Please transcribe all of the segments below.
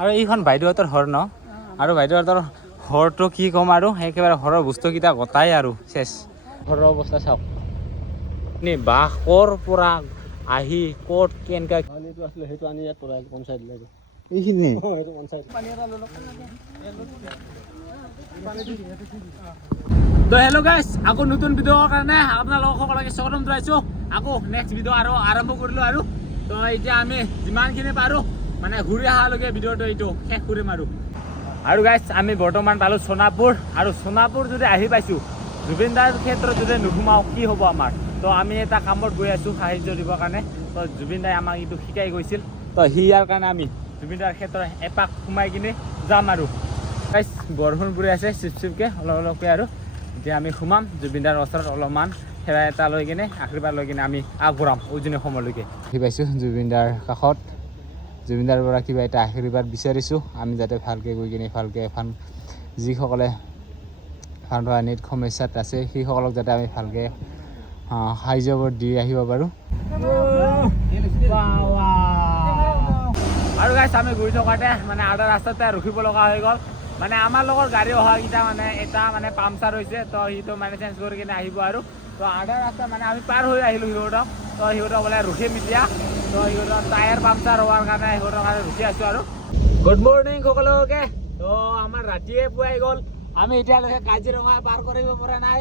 আৰু এইখন বাইদেউহঁতৰ ঘৰ ন আৰু বাইদেউহঁতৰ ঘৰটো কি ক'ম আৰু একেবাৰে ঘৰৰ বস্তুকেইটা গতাই আৰু চেচ ঘৰৰ অৱস্থা চাওক নি বাঁহ ক'ৰ পৰা আহি ক'ত কেনেকা আছিলে সেইটো আনি ইয়াত পৰাই পঞ্চায়ত লাগে এইখিনি সেইটো পঞ্চায়ত তো হেল্ল' গাইছ আকৌ নতুন ভিডিঅ'ৰ কাৰণে আপোনালোকক সকলোকে স্বাগতম জনাইছোঁ আকৌ নেক্সট ভিডিঅ' আৰু আৰম্ভ কৰিলোঁ আৰু তো এতিয়া আমি যিমানখিনি পাৰোঁ মানে ঘূৰি অহালৈকে ভিডিঅ'টো এইটো শেষ কৰিম আৰু গাইছ আমি বৰ্তমান পালোঁ সোণাপুৰ আৰু সোণাপুৰ যদি আহি পাইছোঁ জুবিন দাৰ ক্ষেত্ৰত যদি নোসোমাওঁ কি হ'ব আমাৰ তো আমি এটা কামত গৈ আছোঁ সাহায্য দিবৰ কাৰণে তো জুবিন দাই আমাক এইটো শিকাই গৈছিল তো ইয়াৰ কাৰণে আমি জুবিন দাৰ ক্ষেত্ৰত এপাক সোমাই কিনে যাম আৰু গাইছ বৰষুণ পৰি আছে চিপ চিপকৈ অলপ অলপকৈ আৰু এতিয়া আমি সোমাম জুবিন দাৰ ওচৰত অলপমান সেৱা এটা লৈ কিনে আশীৰ্বাদ লৈ কিনে আমি আগবঢ়াম উজনি সময়লৈকে আহি পাইছোঁ জুবিন দাৰ কাষত জুবিন দাৰ পৰা কিবা এটা আশীৰ্বাদ বিচাৰিছোঁ আমি যাতে ভালকৈ গৈ কিনে ভালকৈ যিসকলে ফাণ্ডানীত সমস্যাত আছে সেইসকলক যাতে আমি ভালকৈ সাহায্যবোৰ দি আহিব পাৰোঁ আৰু গাইছ আমি ঘূৰি থকাতে মানে আধা ৰাস্তাতে ৰখিব লগা হৈ গ'ল মানে আমাৰ লগৰ গাড়ী অহাকেইটা মানে এটা মানে পামচাৰ হৈছে তো সিটো মানে চেঞ্জ কৰি কিনে আহিব আৰু তো আধা ৰাস্তা মানে আমি পাৰ হৈ আহিলোঁ সিহঁতক তো সিহঁতক বোলে ৰখিম এতিয়া তো সিহঁতৰ টায়াৰ পামচাৰ হোৱাৰ কাৰণে সিহঁতৰ কাৰণে ৰখি আছোঁ আৰু গুড মৰ্ণিং সকলোকে তো আমাৰ ৰাতিয়ে পুৱাই গ'ল আমি এতিয়ালৈকে কাজিৰঙা পাৰ কৰিব পৰা নাই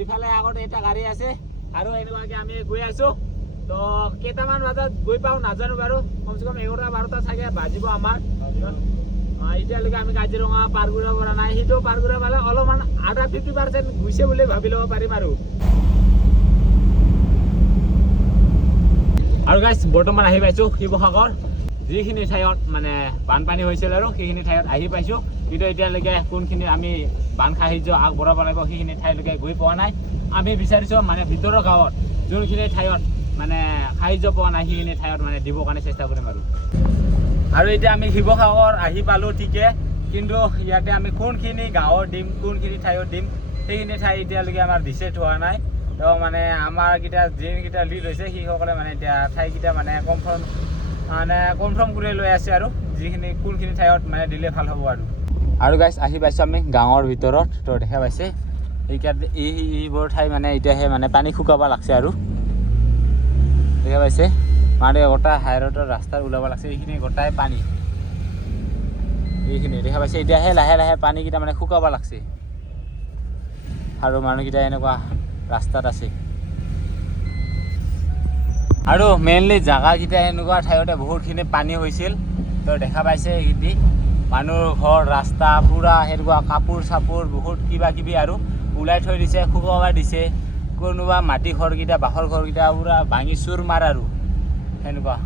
ইফালে আগতে এটা গাড়ী আছে আৰু এনেকুৱাকৈ আমি গৈ আছোঁ তো কেইটামান বজাত গৈ পাওঁ নাজানো বাৰু কমচে কম 11-12টা চাগে বাজিব আমাৰ এতিয়ালৈকে আমি কাজিৰঙা পাৰ কৰিব পৰা নাই সেইটো পাৰ কৰিব পালে অলপমান আধা 50% গৈছে বুলি ভাবি ল'ব পাৰিম আৰু গাইছ বৰ্তমান আহি পাইছোঁ শিৱসাগৰ যিখিনি ঠাইত মানে বানপানী হৈছিল আৰু সেইখিনি ঠাইত আহি পাইছোঁ কিন্তু এতিয়ালৈকে কোনখিনি আমি বান সাহায্য আগবঢ়াব লাগিব সেইখিনি ঠাইলৈকে গৈ পোৱা নাই আমি বিচাৰিছোঁ মানে ভিতৰৰ গাঁৱত যোনখিনি ঠাইত মানে সাহায্য পোৱা নাই সেইখিনি ঠাইত মানে দিবৰ কাৰণে চেষ্টা কৰিম আৰু এতিয়া আমি শিৱসাগৰ আহি পালোঁ ঠিকে কিন্তু ইয়াতে আমি কোনখিনি গাঁৱত দিম কোনখিনি ঠাইত দিম সেইখিনি ঠাই এতিয়ালৈকে আমাৰ ডিচাইড হোৱা নাই তো মানে আমাৰ যিকেইটা লিড হৈছে সেইসকলে মানে এতিয়া ঠাইকেইটা মানে কনফাৰ্ম কৰি লৈ আছে আৰু যিখিনি কোনখিনি ঠাইত মানে দিলে ভাল হ'ব আৰু গাইছ আহি পাইছোঁ আমি গাঁৱৰ ভিতৰত তো দেখা পাইছে এইবোৰ ঠাই মানে এতিয়াহে মানে পানী শুকাব লাগছে আৰু দেখা পাইছে মানে গোটা হাইৰোডৰ ৰাস্তাত ওলাব লাগছে এইখিনি গোটাই পানী এইখিনি দেখা পাইছে এতিয়াহে লাহে লাহে পানীকেইটা মানে শুকাব লাগছে আৰু মানুহকেইটা এনেকুৱা ৰাস্তাত আছে আৰু মেইনলি জাগাকেইটা এনেকুৱা ঠাইতে বহুতখিনি পানী হৈছিল তো দেখা পাইছে এইখিনি মানুহৰ ঘৰ ৰাস্তা পূৰা সেনেকুৱা কাপোৰ চাপোৰ বহুত কিবা কিবি আৰু ওলাই থৈ দিছে শুকাব দিছে কোনোবা মাটি ঘৰকেইটা বাঁহৰ ঘৰকেইটা পূৰা ভাঙি চুৰ মাৰ আৰু সেনেকুৱা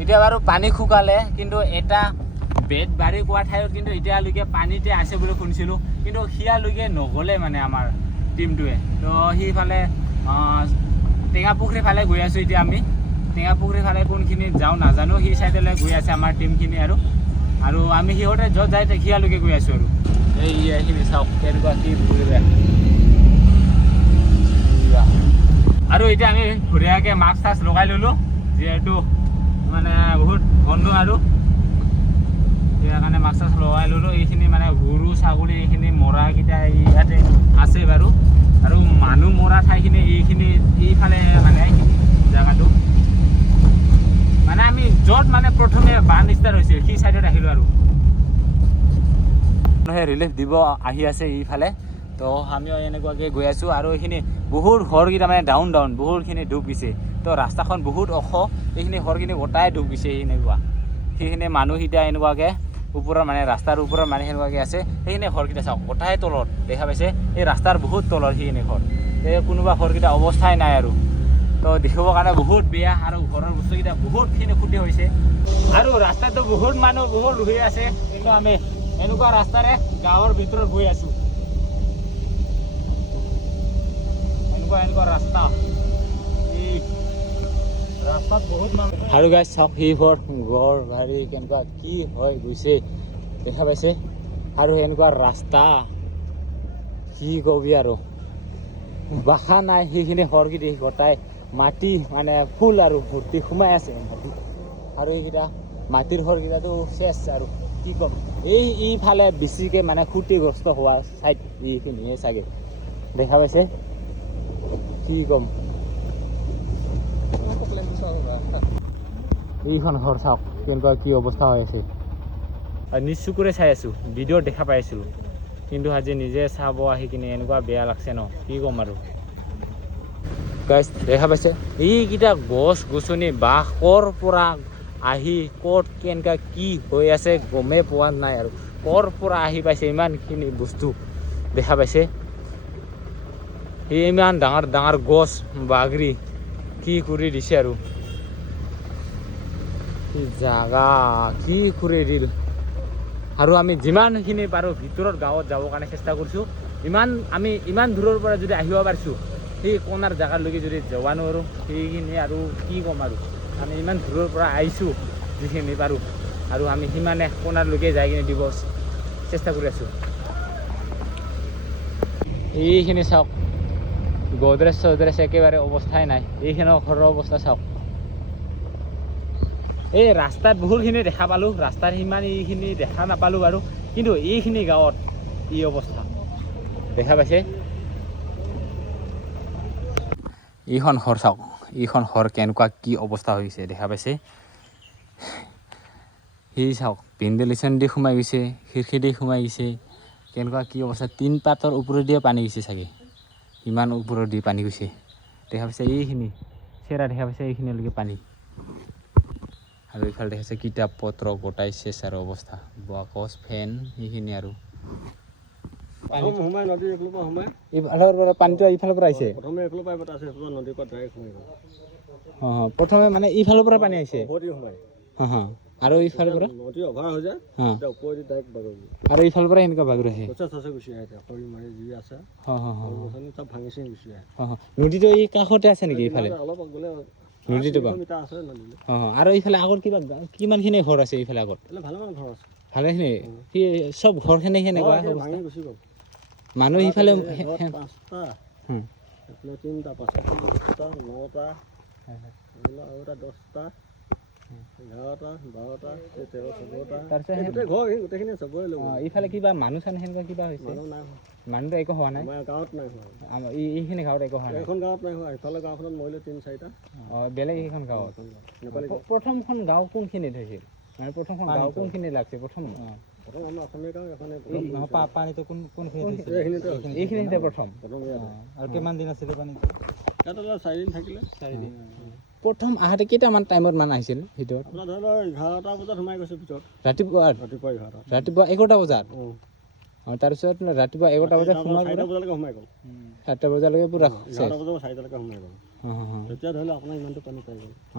এতিয়া বাৰু পানী শুকালে কিন্তু এটা বেদ বাঢ়ি কোৱা ঠাইত কিন্তু এতিয়ালৈকে পানীতে আছে বুলি শুনিছিলোঁ কিন্তু সিয়ালৈকে নগ'লে মানে আমাৰ টিমটোৱে তো সেইফালে টেঙাপুখুৰী ফালে গৈ আছোঁ এতিয়া আমি টেঙাপুখুৰী ফালে কোনখিনিত যাওঁ নাজানো সেই চাইডলৈ গৈ আছে আমাৰ টিমখিনি আৰু আমি সিহঁতে য'ত যায় সিয়ালৈকে গৈ আছোঁ আৰু এইখিনি চাওক কেনেকুৱা কি পৰিৱেশ আৰু এতিয়া আমি ধুনীয়াকৈ মাস্ক চাস্ক লগাই ল'লোঁ যিহেতু মানে বহুত বন্ধ আৰু ইয়াৰ কাৰণে মাস্ক চাস্ক লগাই ল'লোঁ এইখিনি মানে গৰু ছাগলী এইখিনি মৰাকেইটা ইয়াতে আছে বাৰু আৰু মানুহ মৰা ঠাইখিনি এইফালে মানে জেগাটো মানে আমি য'ত মানে প্ৰথমে বান ষ্টাৰ্ট হৈছিল সেই চাইডত আহিলোঁ আৰু ৰিলিফ দিব আহি আছে এইফালে তো আমিও এনেকুৱাকৈ গৈ আছোঁ আৰু এইখিনি বহুত ঘৰকেইটা মানে ডাউন বহুতখিনি ডুব গৈছে তো ৰাস্তাখন বহুত ওখ এইখিনি ঘৰখিনি গোটাই ডুব গৈছে সেইখিনি মানুহকেইটা এনেকুৱাকৈ ওপৰৰ মানে ৰাস্তাৰ ওপৰত মানে সেনেকুৱাকৈ আছে সেইখিনি ঘৰকেইটা চাওক গোটাই তলত দেখা পাইছে এই ৰাস্তাৰ বহুত তলত সেইখিনি ঘৰ এই কোনোবা ঘৰকেইটা অৱস্থাই নাই আৰু তো দেখিবৰ কাৰণে বহুত বেয়া আৰু ঘৰৰ বস্তুকেইটা বহুতখিনি ক্ষতি হৈছে আৰু ৰাস্তাটো বহুত মানুহ বহুত ৰৈ আছে কিন্তু আমি এনেকুৱা ৰাস্তাৰে গাঁৱৰ ভিতৰত গৈ আছোঁ এনেকুৱা ৰাস্তা ৰাস্তাত বহুত মানুহ আৰু গাইছ চাওক সেইবোৰ ঘৰ বাৰী কেনেকুৱা কি হৈ গৈছে দেখা পাইছে আৰু এনেকুৱা ৰাস্তা কি কবি আৰু বাসা নাই সেইখিনি ঘৰকেইটা গোটাই মাটি মানে ফুল আৰু ভৰ্তি সোমাই আছে মাটি আৰু এইকেইটা মাটিৰ ঘৰকেইটাতো চেচ আৰু কি ক'ম এইফালে বেছিকৈ মানে ক্ষতিগ্ৰস্ত হোৱা ছাইড এইখিনিয়ে চাগে দেখা পাইছে কি ক'ম এইখন ঘৰ চাওক কেনেকুৱা কি অৱস্থা হৈ আছে নিজ চকুৰে চাই আছোঁ ভিডিঅ'ত দেখা পাই আছিলোঁ কিন্তু আজি নিজে চাব আহি কিনে এনেকুৱা বেয়া লাগছে ন কি ক'ম আৰু গাইজ দেখা পাইছে এইকেইটা গছ গছনি বাঁহ ক'ৰ পৰা আহি ক'ত কেনেকুৱা কি হৈ আছে গমেই পোৱা নাই আৰু ক'ৰ পৰা আহি পাইছে ইমানখিনি বস্তু দেখা পাইছে ইমান ডাঙৰ ডাঙৰ গছ বাগৰি কি কৰি দিছে আৰু কি জাগা কি কৰি দিল আৰু আমি যিমানখিনি পাৰোঁ ভিতৰত গাঁৱত যাবৰ কাৰণে চেষ্টা কৰিছোঁ আমি ইমান দূৰৰ পৰা যদি আহিব পাৰিছোঁ সেই কোণাৰ জেগালৈকে যদি যাব নোৱাৰোঁ সেইখিনি আৰু কি ক'ম আৰু আমি ইমান দূৰৰ পৰা আহিছোঁ যিখিনি পাৰোঁ আৰু আমি সিমানে কোণাৰলৈকে যাই কিনে দিব চেষ্টা কৰি আছোঁ এইখিনি চাওক গডৰেজ চডৰেজ একেবাৰে অৱস্থাই নাই এইখিনি ঘৰৰ অৱস্থা চাওক এই ৰাস্তাত বহুতখিনি দেখা পালোঁ ৰাস্তাত সিমান এইখিনি দেখা নাপালোঁ বাৰু কিন্তু এইখিনি গাঁৱত এই অৱস্থা দেখা পাইছে এইখন ঘৰ চাওক এইখন ঘৰ কেনেকুৱা কি অৱস্থা হৈছে দেখা পাইছে সেই চাওক ভেণ্টিলেশ্যন দি সোমাই গৈছে খিৰিকী দি সোমাই গৈছে কেনেকুৱা কি অৱস্থা 3 পাতৰ ওপৰেদিয়ে পানী গৈছে চাগে ইমান ওপৰত দি পানী গৈছে দেখা পাইছে এইখিনি চেৰা দেখা পাইছে এইখিনিলৈকে পানী আৰু এইফালে দেখাইছে কিতাপ পত্ৰ গোটাই চেচ আৰু অৱস্থা বাকচ ফেন সেইখিনি আৰু এইফালৰ পৰা পানীটো এইফালৰ পৰা আহিছে প্ৰথমে মানে এইফালৰ পৰা পানী আহিছে আৰু এইফালৰ পৰা আৰু এইফালৰ পৰা এনেকুৱা বাগৰ আহে নদীটো এই কাষতে আছে নেকি এইফালে নদীটো আৰু এইফালে আগত কিমানখিনি ঘৰ আছে এইফালে আগত ভালেখিনি সি চব ঘৰখিনি সেনেকুৱা মানুহ সিফালে এইফালে কিবা মানুহ চানুহ সেনেকুৱা কিবা হৈছে মানুহটো একো হোৱা নাই এইখিনি গাঁৱত একো হোৱা নাই বেলেগ এইখন গাঁৱত প্ৰথমখন গাঁও কোনখিনিত হৈছিল মানে প্ৰথমখন গাঁও কোনখিনি লাগছে প্ৰথম পানীটো এইখিনিতে প্ৰথম আৰু কিমান দিন আছিলে পানীটো 4 দিন থাকিলে 4 দিন প্ৰথম আহোঁতে কেইটামান টাইমত মান আহিছিল ভিতৰত ৰাতিপুৱা 11টা বজাত তাৰপিছত ৰাতিপুৱা 11টা বজাত সোমাই 7টা বজালৈকে পুৰা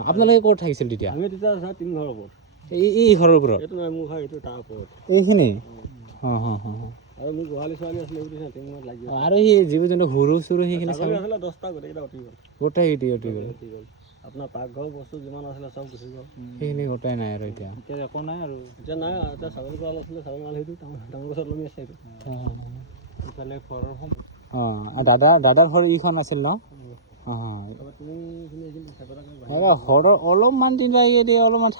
আপোনালোকে ক'ত থাকিছিল তেতিয়া এই ঘৰৰ ওপৰত এইখিনি আৰু সেই জীৱ জন্তু সৰু চৰু সেইখিনি গোটেই উঠি গ'ল আপোনাৰ পাকঘৰ বস্তু যিমান আছিলে চব গুচি গ'ল সেইখিনি গোটাই নাই আৰু এতিয়া একো নাই আৰু এতিয়া নাই এতিয়া ছাগলী গঁৰাল আছিলে ছাগলী গঁৰাল সেইটো ডাঙৰ গছত ওলমি আছে এইটো ইফালে ঘৰৰ দাদাৰ ঘৰ এইখন আছিল ন ঘৰৰ অলপমান দিন অলপমান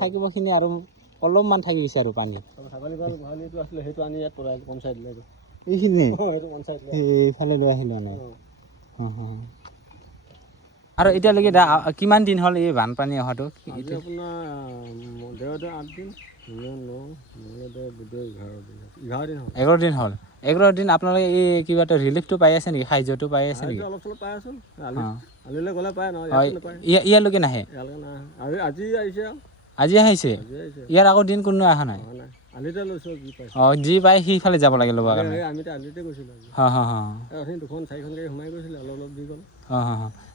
থাকিবখিনি আৰু অলপমান থাকি গৈছে আৰু পানী ছাগলী গঁৰাল গোহালিটো আছিলে সেইটো আনি ইয়াত পৰাই পঞ্চায়ত দিলে এইখিনি এইফালে লৈ আহিলোঁ নাই আৰু এতিয়ালৈকে কিমান দিন হ'ল এই বানপানী অহাটো আপোনাৰ 11 দিন হ'ল 11 দিন আপোনালোকে এই কিবা এটা ৰিলিফটো পাই আছে নেকি সাহায্যটো পাই আছে নেকি ইয়ালৈকে নাহে আজি আহিছে ইয়াৰ আগৰ দিন কোনো অহা নাই যি পাই সেইফালে যাব লাগে ল'ব কাৰণে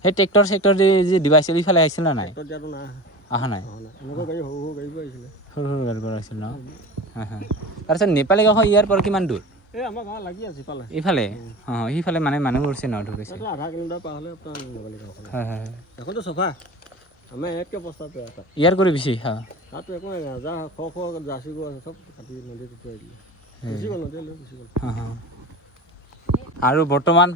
সেই ট্ৰেক্টৰ চেক্টৰ যি দিবাইছিল এইফালে আহিছিল নে নাই অহা নাই সৰু সৰু গাড়ী পৰা আহিছিল ন তাৰপিছত নেপালী গাঁও ইয়াৰ পৰা কিমান দূৰ এইফালে সেইফালে মানে মানুহ উঠিছে ন ঢুকিছে ইয়াৰ কৰি বেছি আৰু বৰ্তমান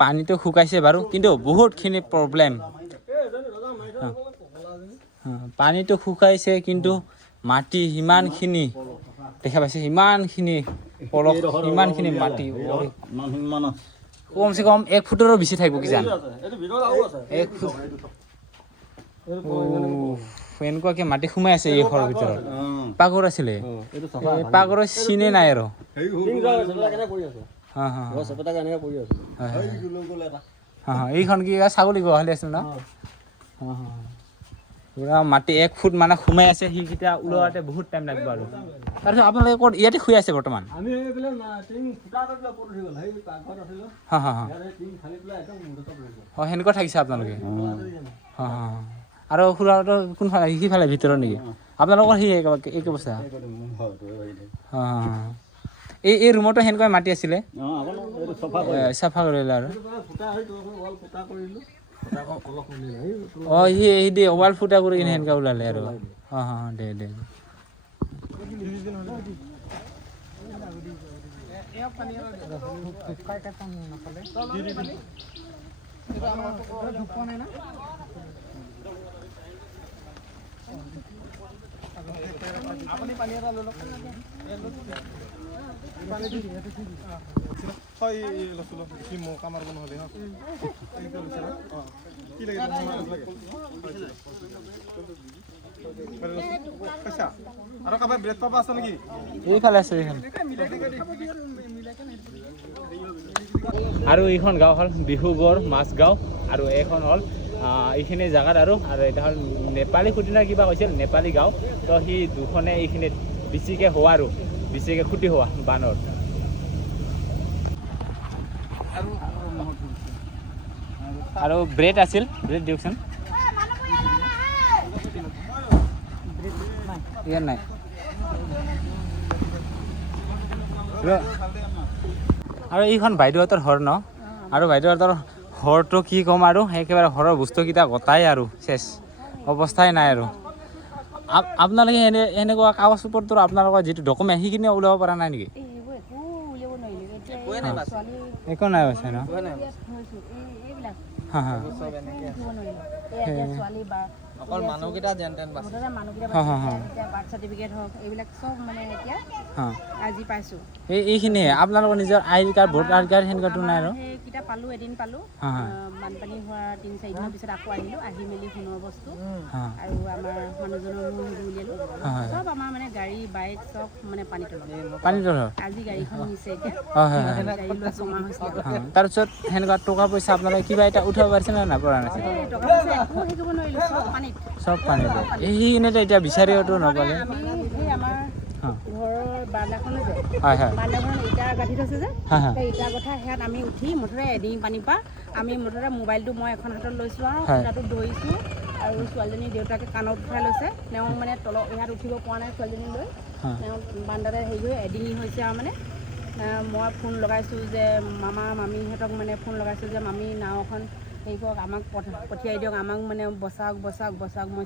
পানীটো শুকাইছে বাৰু কিন্তু বহুতখিনি প্ৰব্লেম পানীটো শুকাইছে কিন্তু মাটি সিমানখিনি দেখা পাইছে, ইমানখিনি পলস, ইমানখিনি মাটি কমচে কম 1 ফুটৰো বেছি থাকিব কিজান। 1 ফুট এনেকুৱাকে মাটি সোমাই আছে এই ঘৰৰ ভিতৰত। পাগৰ আছিলে, পাগৰৰ চিনে নাই আৰু। এইখন কি ছাগলী গোহালি আছিল ন? পুৰা মাটি 1 ফুট মানে সোমাই আছে, সেইকেইটা ওলোৱাতে বহুত টাইম লাগিব আৰু। তাৰপিছত আপোনালোকে ক'ত ইয়াতে শুই আছে বৰ্তমান? সেনেকুৱা থাকিছে আপোনালোকে? আৰু খুৰাহঁতৰ কোনফালে, সিফালে ভিতৰত নেকি? আপোনালোকৰ সি একে অৱস্থা? এই ৰুমতো সেনেকুৱাই মাটি আছিলে, চাফা কৰিলে আৰু। সি দে ৱাল ফুটা কৰি কিনে সেনেকুৱা ওলালে আৰু। দে আৰু এইখন গাঁও হ'ল বিহুগড় মাছগাঁও, আৰু এইখন হ'ল এইখিনি জেগাত আৰু এটা হ'ল নেপালী খুঁটি না কিবা কৈছিল, নেপালী গাঁও। তো সি দুখনে এইখিনিত বেছিকৈ হোৱা আৰু বেছিকৈ খুটি হোৱা বানৰ। আৰু ব্ৰেড আছিল, ব্ৰেড দিয়কচোন। ইয়াৰ নাই আৰু এইখন বাইদেউহঁতৰ ঘৰ ন? আৰু বাইদেউহঁতৰ ঘৰটো কি ক'ম আৰু, একেবাৰে ঘৰৰ বস্তুকেইটা গতাই আৰু চেচ, অৱস্থাই নাই আৰু। আপোনালোকে এনেকুৱা কাগজ পত্ৰ আপোনালোকৰ যিটো ডকুমেণ্ট সেইখিনি ওলাব পৰা নাই নেকি? একো নাই আছে ন? অকল মানুহকেইটা যেন তেন বাছ বাৰ্থ চাৰ্টিফিকেট হওক এইবিলাক চব মানে এতিয়া আজি পাইছোঁ। এইখিনিয়ে আপোনালোকৰ নিজৰ আইডি কাৰ্ড, ভোটাৰ কাৰ্ড সেনেকুৱাটো নাই আৰু? সেইকেইটা পালোঁ, এদিন পালোঁ। বানপানী হোৱাৰ 3-4 দিনৰ পিছত আকৌ আহিলোঁ, আহি মেলি সোণৰ বস্তু আৰু আমাৰ মানুহজনৰ মোৰ উলিয়ালোঁ। চব আমাৰ মানে গাড়ী বাইক চব মানে পানী তলত। আজি গাড়ীখন নিছে এতিয়া, গাড়ী লোৱা 6 মাহ হৈছিলে। তাৰপিছত সেনেকুৱা টকা পইচা আপোনালোকে কিবা এটা উঠাব পাৰিছে নে নাই? পৰা নাছিল? টকা পইচা একো শিকিব নোৱাৰিলোঁ, চব পানীত। চব পানী সেইখিনিতে এতিয়া বিচাৰিওতো নাপালে। আমি সেই আমাৰ ঘৰৰ বাৰান্দাখনে যে হয় হয় বাৰান্দাখন ইটা গাঁঠি থৈছে যে, সেই ইটা গঠা সেয়াত আমি উঠি মুঠতে এদিন পানীৰ পৰা আমি মুঠতে মোবাইলটো মই এখন হাতত লৈছোঁ আৰু তাতো ধৰিছোঁ। আৰু ছোৱালীজনী দেউতাকে কাণত উঠাই লৈছে, তেওঁ মানে তলত ইয়াত উঠিব পৰা নাই ছোৱালীজনী লৈ, তেওঁ বাৰান্দাতে হেৰি হৈ এদিন হৈছে আৰু। মানে মই ফোন লগাইছোঁ যে মামা মামীহঁতক মানে ফোন লগাইছোঁ যে মামী নাও এখন হেৰি কৰক, আমাক পঠিয়াই দিয়ক, আমাক মানে বচাওক বচাওক বচাওক। মই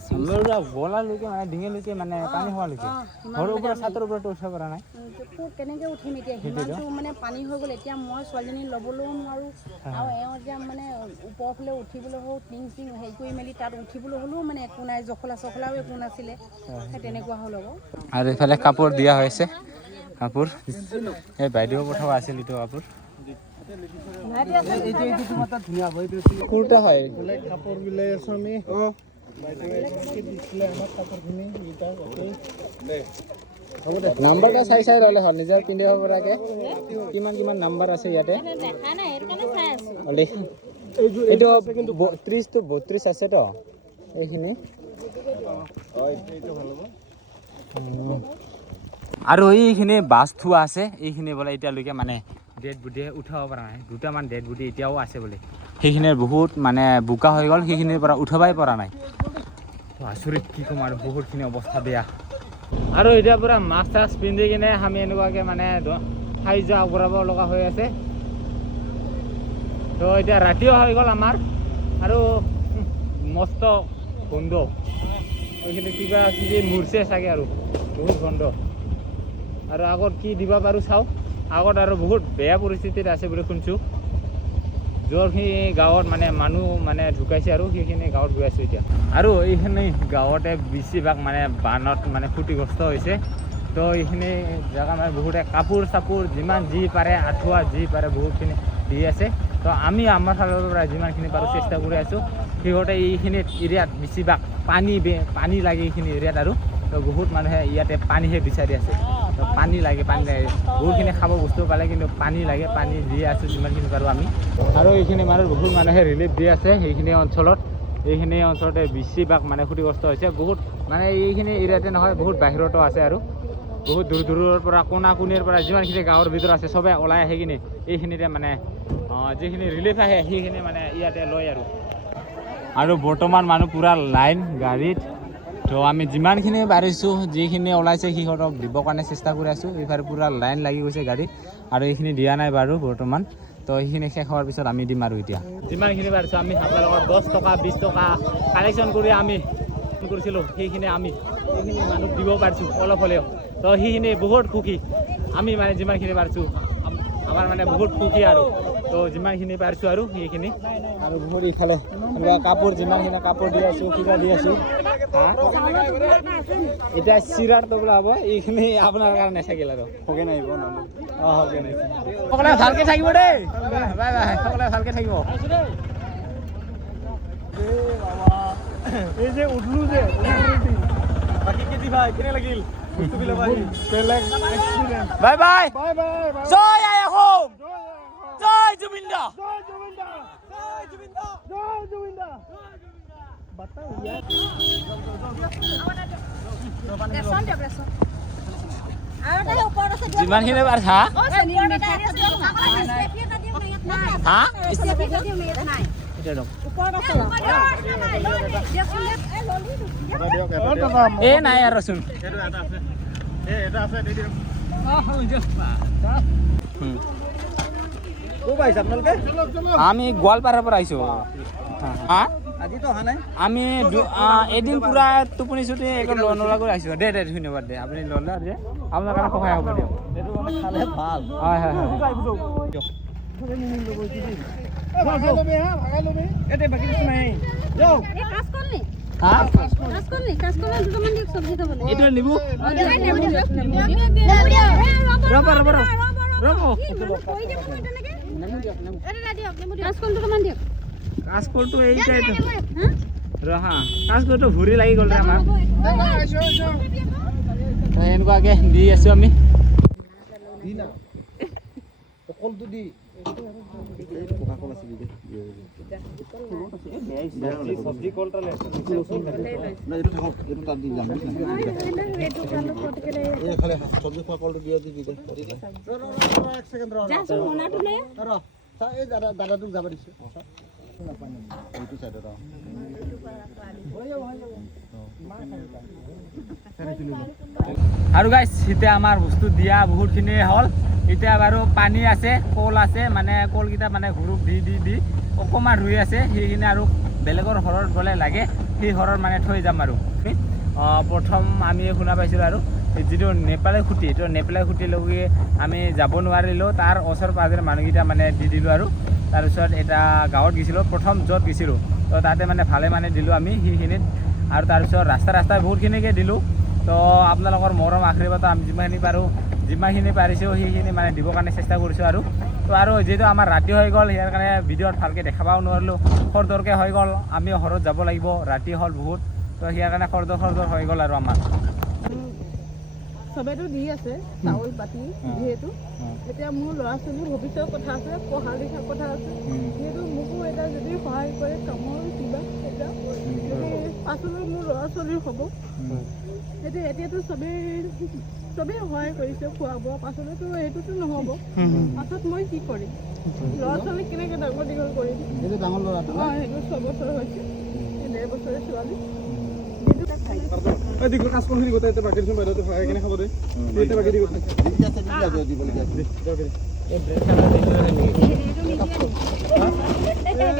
গলালৈকে মানে ডিঙিলৈকে মানে পানী হোৱালৈকে ঘৰৰ ওপৰত ছাতৰ ওপৰতো উঠিব পৰা নাই। কেনেকৈ উঠিম এতিয়া, সিমানটো মানে পানী হৈ গ'ল। এতিয়া মই ছোৱালীজনী ল'বলৈও নোৱাৰোঁ, আৰু এওঁ এতিয়া মানে ওপৰৰ ফালে উঠিবলৈ হ'ল, টিং চিং হেৰি কৰি মেলি তাত উঠিবলৈ হ'লেও মানে একো নাই, জখলা চখলাও একো নাছিলে, সেই তেনেকুৱা হ'ল আকৌ। আৰু এইফালে কাপোৰ দিয়া হৈছে, কাপোৰ এই বাইদেউ পঠোৱা আছিল এইটো কাপোৰ। কুৰ্তা হয় কাপোৰ বিলাই আছো আমি। নাম্বাৰটা চাই চাই ল'লে হ'ল, নিজৰ পিন্ধিব পৰাকে। কিমান কিমান নাম্বাৰ আছে ইয়াতে? এইটো 32 to 32 আছে তো এইখিনি। আৰু এইখিনি বাছ থোৱা আছে, এইখিনি বোলে এতিয়ালৈকে মানে ডেড বডিয়ে উঠাব পৰা নাই। 2টামান ডেড বডি এতিয়াও আছে বোলে, সেইখিনিৰ বহুত মানে বোকা হৈ গ'ল, সেইখিনিৰ পৰা উঠাবই পৰা নাই। আচৰিত কি ক'ম আৰু, বহুতখিনি অৱস্থা বেয়া। আৰু এতিয়া পূৰা মাস্ক চাস্ক পিন্ধি কিনে আমি এনেকুৱাকৈ মানে ঠাই যোৱা আগবঢ়াব লগা হৈ আছে। তো এতিয়া ৰাতিও হৈ গ'ল আমাৰ, আৰু মস্ত গোন্ধ, এইখিনি কিবা কিবি মূৰ্ছে চাগে আৰু বহুত গোন্ধ। আৰু আগত কি দিব পাৰোঁ চাওঁ, আগত আৰু বহুত বেয়া পৰিস্থিতিত আছে বুলি শুনিছোঁ। য'ৰখিনি গাঁৱত মানে মানুহ মানে ঢুকাইছে আৰু সেইখিনি গাঁৱত গৈ আছোঁ এতিয়া আৰু এইখিনি গাঁৱতে বেছিভাগ মানে বানত মানে ক্ষতিগ্ৰস্ত হৈছে তো এইখিনি জেগা মানে বহুতে কাপোৰ চাপোৰ যিমান যি পাৰে আঁঠুৱা যি পাৰে বহুতখিনি দি আছে তো আমি আমাৰ ফালৰ পৰা যিমানখিনি পাৰোঁ চেষ্টা কৰি আছোঁ সিহঁতে এইখিনি এৰিয়াত বেছিভাগ পানী লাগে এইখিনি এৰিয়াত আৰু তো বহুত মানুহে ইয়াতে পানীহে বিচাৰি আছে তো পানী লাগে বহুতখিনি খাব বস্তু পালে কিন্তু পানী লাগে পানী দি আছোঁ যিমানখিনি পাৰোঁ আমি আৰু এইখিনি মানুহ বহুত মানুহে ৰিলিফ দি আছে এইখিনি অঞ্চলতে বেছিভাগ মানে ক্ষতিগ্ৰস্ত হৈছে বহুত মানে এইখিনি এৰিয়াতে নহয় বহুত বাহিৰতো আছে আৰু বহুত দূৰৰ পৰা কোনা কোনিৰ পৰা যিমানখিনি গাঁৱৰ ভিতৰত আছে চবে ওলাই আহি কিনে এইখিনিতে মানে যিখিনি ৰিলিফ আহে সেইখিনি মানে ইয়াতে লয় আৰু বৰ্তমান মানুহ পূৰা লাইন গাড়ীত তো আমি যিমানখিনি পাৰিছোঁ যিখিনি ওলাইছে সিহঁতক দিবৰ কাৰণে চেষ্টা কৰি আছোঁ এইফালে পূৰা লাইন লাগি গৈছে গাড়ীত আৰু এইখিনি দিয়া নাই বাৰু বৰ্তমান তো সেইখিনি শেষ হোৱাৰ পিছত আমি দিম আৰু এতিয়া যিমানখিনি পাৰিছোঁ আমি আপোনালোকৰ 10 টকা 20 টকা কালেকশ্যন কৰি আমি কৰিছিলোঁ সেইখিনি মানুহক দিব পাৰিছোঁ অলপ হ'লেও তো সেইখিনি বহুত সুখী আমি মানে যিমানখিনি পাৰিছোঁ আমাৰ মানে বহুত সুখী আৰু তো যিমানখিনি পাৰিছোঁ আৰু সেইখিনি আৰু বহুত ইফালে কাপোৰ যিমানখিনি কাপোৰ দি আছোঁ কিবা দি আছোঁ এতিয়া চিৰাৰ টোপোলা হ'ব এইখিনি আপোনাৰ কাৰণে থাকিল আৰু হকে নাহিব হকে নাহিব সকলোৱে ভালকৈ থাকিব দেই বাই বাই সকলোৱে ভালকৈ থাকিব এই যে উঠলো যে বাকি কেজি ভাই কেনে লাগিল বাই বাই জয় আই অসম জয় জুবিন্দা যিমানখিনি পাৰিছা এ নাই আৰুচোন আমি গোৱালপাৰাৰ পৰা আহিছোঁ আমি এদিন পুৰা টোপনি চুটি নোলোৱাকৈ আহিছোঁ দে ধন্যবাদ দে আপুনি ল'লে যে আপোনাৰ কাৰণে সহায় হ'ব দিয়ক হয় হয় হয় কাঁচকলটো এইটাইতো ৰহা কাঁচকলটো ভৰি লাগি গ'ল আমাৰ এনেকুৱাকৈ দি আছোঁ আমি দাদাটোক যাব দিছোঁ আৰু গাইছ এতিয়া আমাৰ বস্তু দিয়া বহুতখিনি হ'ল এতিয়া বাৰু পানী আছে কল আছে মানে কলকেইটা মানে ঘৰুক দি অকণমান ৰুই আছে সেইখিনি আৰু বেলেগৰ ঘৰত গ'লে লাগে সেই ঘৰত মানে থৈ যাম আৰু প্ৰথম আমি শুনা পাইছিলোঁ আৰু যিটো নেপালী খুঁটি তো নেপালী খুঁটিলৈকে আমি যাব নোৱাৰিলোঁ তাৰ ওচৰ পাজৰে মানুহকেইটা মানে দি দিলোঁ আৰু তাৰপিছত এটা গাঁৱত গৈছিলোঁ প্ৰথম য'ত গৈছিলোঁ তো তাতে মানে ভালে মানে দিলোঁ আমি সেইখিনিত আৰু তাৰপিছত ৰাস্তাই বহুতখিনিকে দিলোঁ তো আপোনালোকৰ মৰম আশীৰ্বাদ আমি যিমানখিনি পাৰিছোঁ সেইখিনি মানে দিবৰ কাৰণে চেষ্টা কৰিছোঁ আৰু তো আৰু যিহেতু আমাৰ ৰাতি হৈ গ'ল ইয়াৰ কাৰণে ভিডিঅ'ত ভালকৈ দেখাবও নোৱাৰিলোঁ খৰদৰকৈ হৈ গ'ল আমি ঘৰত যাব লাগিব ৰাতি হ'ল বহুত তো ইয়াৰ কাৰণে খৰদৰ হৈ গ'ল আৰু আমাৰ চবেতো দি আছে চাউল পাতি যিহেতু এতিয়া মোৰ ল'ৰা ছোৱালীৰ ভৱিষ্যতৰ কথা আছে পঢ়া লিখাৰ কথা আছে যিহেতু মোকো এটা যদি সহায় কৰে কামৰ কিবা এটা পাছলৈ মোৰ ল'ৰা ছোৱালীৰ হ'ব এতিয়াতো চবেই সহায় কৰিছে খোৱা বোৱা পাছলৈতো সেইটোতো নহ'ব পাছত মই কি কৰিম ল'ৰা ছোৱালীক কেনেকৈ ডাঙৰ দীঘল কৰিম ডাঙৰ ল'ৰাটো সেইটো 6 বছৰ হৈছে 1.5 বছৰৰ ছোৱালী দীঘল কাজ কৰি গোটেই এতিয়া বাকী দিছোঁ বাইদেউতে ভৰাই কেনে খাব দে এতিয়া বাকী দি গোটেই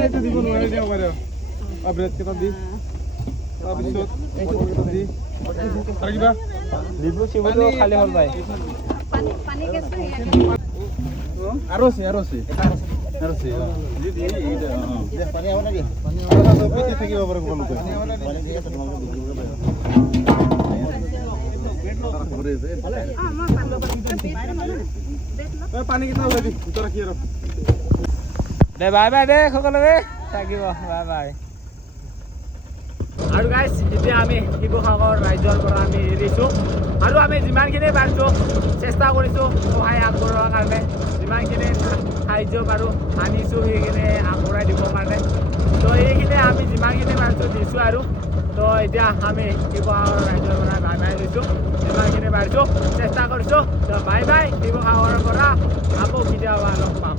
এইটো দিব নোৱাৰি দিয়ক বাইদেউ ব্ৰেড কেইটা দি তাৰপিছত দি আৰু কিবা লিবু চিবুটো খালি হ'ল ভাই আৰু আছে আছে পানী হ'ব নেকি? পিঠি থাকিব পাৰে সকলোকে পানী দি আছে তোমালোকে বিক্ৰী কৰিব পাৰিবা। পানী কেইটা ওলাই দি ভিতৰত ৰাখি আৰু দে বাই বাই দে সকলোকে থাকিব বাই বাই আৰু গাইজ এতিয়া আমি শিৱসাগৰ ৰাজ্যৰ পৰা আমি এৰিছোঁ আৰু আমি যিমানখিনি পাৰিছোঁ চেষ্টা কৰিছোঁ সহায় আগবঢ়োৱাৰ কাৰণে যিমানখিনি সাহাৰ্য পাৰোঁ আনিছোঁ সেইখিনি আগবঢ়াই দিবৰ কাৰণে তো এইখিনি আমি যিমানখিনি পাৰিছোঁ দিছোঁ আৰু তো এতিয়া আমি শিৱসাগৰ ৰাজ্যৰ পৰা বাই বাই লৈছোঁ যিমানখিনি পাৰিছোঁ চেষ্টা কৰিছোঁ তো বাই বাই শিৱসাগৰৰ পৰা আকৌ কেতিয়াবা লগ পাম